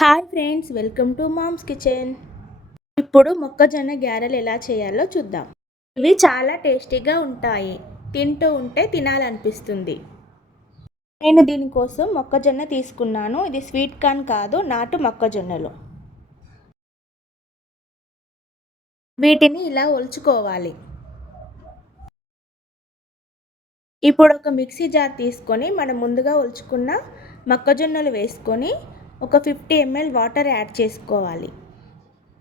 Hi friends, welcome to mom's kitchen. ఇప్పుడు మొక్కజొన్న గ్యారెలు ఎలా చేయాలో చూద్దాం. ఇవి చాలా టేస్టీగా ఉంటాయి, తింటూ ఉంటే తినాలనిపిస్తుంది. నేను దీనికోసం మొక్కజొన్న తీసుకున్నాను. ఇది స్వీట్ కార్న్ కాదు, నాటు మొక్కజొన్నలు. వీటిని ఇలా ఒలుచుకోవాలి. ఇప్పుడు ఒక మిక్సీ జార్ తీసుకొని మనం ముందుగా ఒలుచుకున్న మొక్కజొన్నలు వేసుకొని ఒక 50 ml వాటర్ యాడ్ చేసుకోవాలి.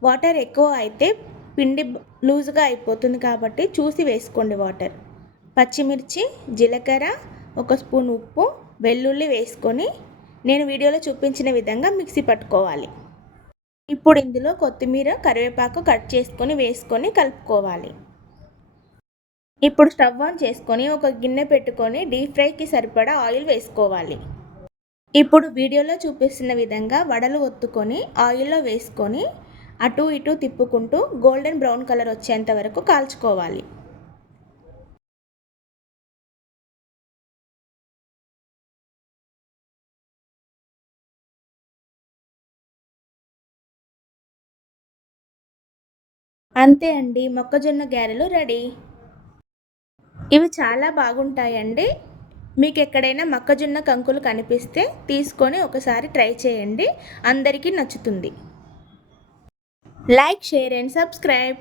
వాటర్ ఎక్కువ అయితే పిండి లూజ్గా అయిపోతుంది కాబట్టి చూసి వేసుకోండి వాటర్. పచ్చిమిర్చి, జీలకర్ర, ఒక స్పూన్ ఉప్పు, వెల్లుల్లి వేసుకొని నేను వీడియోలో చూపించిన విధంగా మిక్సీ పట్టుకోవాలి. ఇప్పుడు ఇందులో కొత్తిమీర, కరివేపాకు కట్ చేసుకొని వేసుకొని కలుపుకోవాలి. ఇప్పుడు స్టవ్ ఆన్ చేసుకొని ఒక గిన్నె పెట్టుకొని డీప్ ఫ్రైకి సరిపడా ఆయిల్ వేసుకోవాలి. ఇప్పుడు వీడియోలో చూపిస్తున్న విధంగా వడలు ఒత్తుకొని ఆయిల్లో వేసుకొని అటు ఇటు తిప్పుకుంటూ గోల్డెన్ బ్రౌన్ కలర్ వచ్చేంత వరకు కాల్చుకోవాలి. అంతే అండి, మొక్కజొన్న గారెలు రెడీ. ఇవి చాలా బాగుంటాయండి. మీకు ఎక్కడైనా మొక్కజొన్న కంకులు కనిపిస్తే తీసుకొని ఒకసారి ట్రై చేయండి, అందరికీ నచ్చుతుంది. Like, share and subscribe.